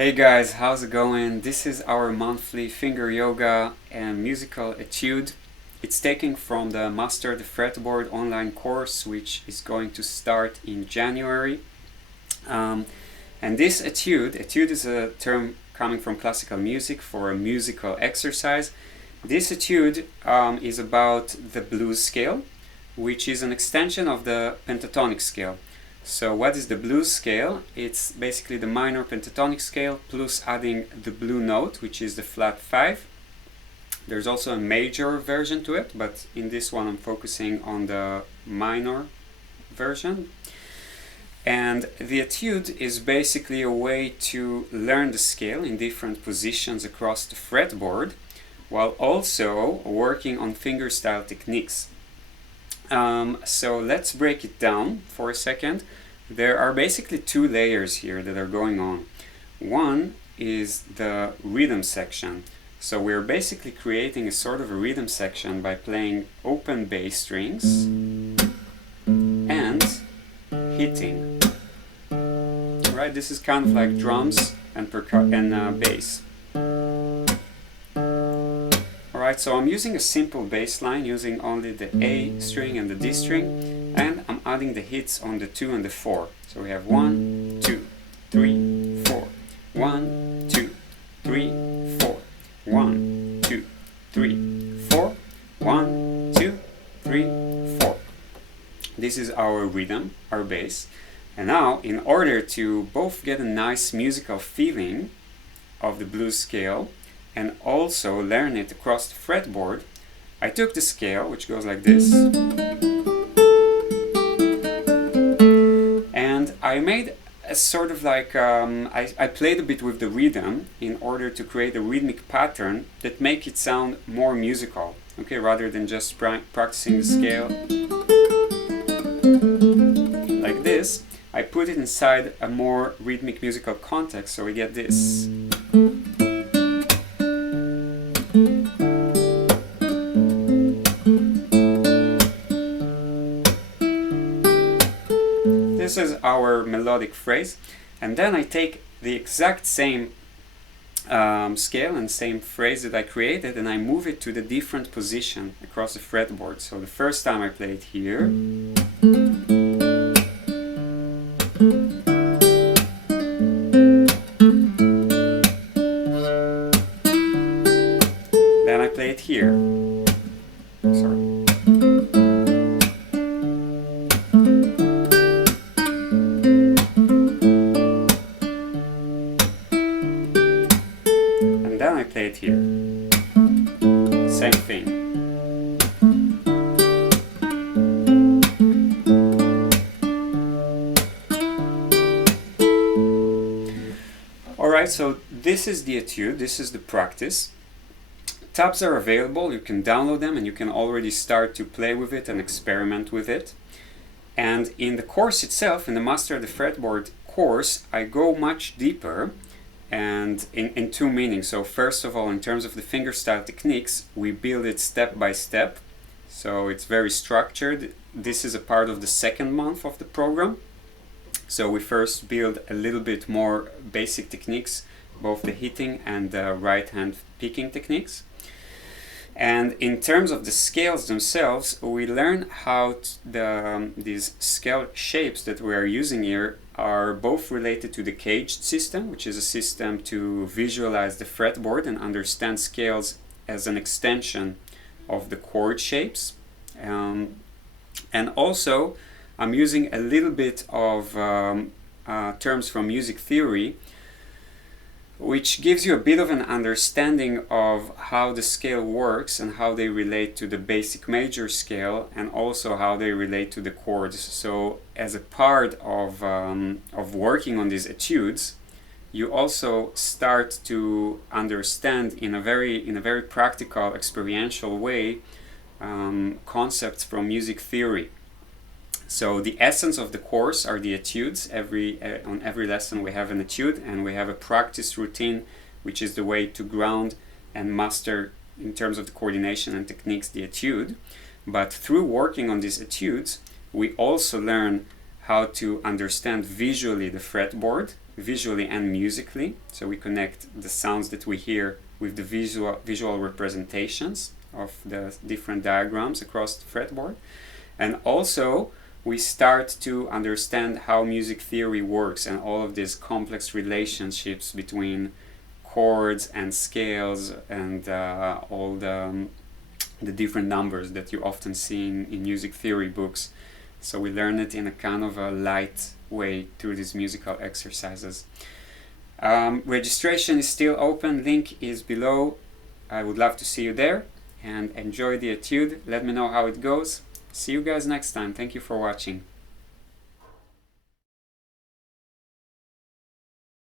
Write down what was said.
Hey guys, how's it going? This is our monthly finger yoga and musical etude. It's taken from the Master the Fretboard online course, which is going to start in January. And this etude is a term coming from classical music for a musical exercise. This etude is about the blues scale, which is an extension of the pentatonic scale. So what is the blues scale? It's basically the minor pentatonic scale plus adding the blue note, which is the flat 5. There's also a major version to it, but in this one I'm focusing on the minor version. And the etude is basically a way to learn the scale in different positions across the fretboard, while also working on fingerstyle techniques. So let's break it down for a second. There are basically two layers here that are going on. One is the rhythm section. So we're basically creating a sort of a rhythm section by playing open bass strings and hitting. Right? This is kind of like drums and bass. Alright, so I'm using a simple bass line using only the A string and the D string, and I'm adding the hits on the 2 and the 4. So we have 1, 2, 3, 4. 1, 2, 3, 4. 1, 2, 3, 4. 1, 2, 3, 4. This is our rhythm, our bass. And now, in order to both get a nice musical feeling of the blues scale and also learn it across the fretboard, I took the scale, which goes like this, and I made a sort of like, I played a bit with the rhythm in order to create a rhythmic pattern that make it sound more musical, okay, rather than just practicing the scale like this. I put it inside a more rhythmic musical context, so we get this. This is our melodic phrase, and then I take the exact same scale and same phrase that I created, and I move it to the different position across the fretboard. So the first time I play it here, then I play it here. Sorry. Then I play it here. Same thing. Alright, so this is the etude, this is the practice. Tabs are available, you can download them and you can already start to play with it and experiment with it. And in the course itself, in the Master the Fretboard course, I go much deeper and in two meanings. So first of all, in terms of the fingerstyle techniques, we build it step by step. So it's very structured. This is a part of the second month of the program. So we first build a little bit more basic techniques, both the hitting and the right hand picking techniques. And in terms of the scales themselves, we learn how these scale shapes that we are using here are both related to the caged system, which is a system to visualize the fretboard and understand scales as an extension of the chord shapes. And also, I'm using a little bit of terms from music theory, which gives you a bit of an understanding of how the scale works and how they relate to the basic major scale, and also how they relate to the chords. So as a part of working on these etudes, you also start to understand in a very practical, experiential way concepts from music theory. So the essence of the course are the etudes. On every lesson we have an etude, and we have a practice routine, which is the way to ground and master in terms of the coordination and techniques the etude. But through working on these etudes, we also learn how to understand visually the fretboard visually and musically. So we connect the sounds that we hear with the visual representations of the different diagrams across the fretboard. And also we start to understand how music theory works and all of these complex relationships between chords and scales and all the different numbers that you often see in music theory books. So we learn it in a kind of a light way through these musical exercises. Registration is still open, link is below. I would love to see you there, and enjoy the etude. Let me know how it goes. See you guys next time. Thank you for watching.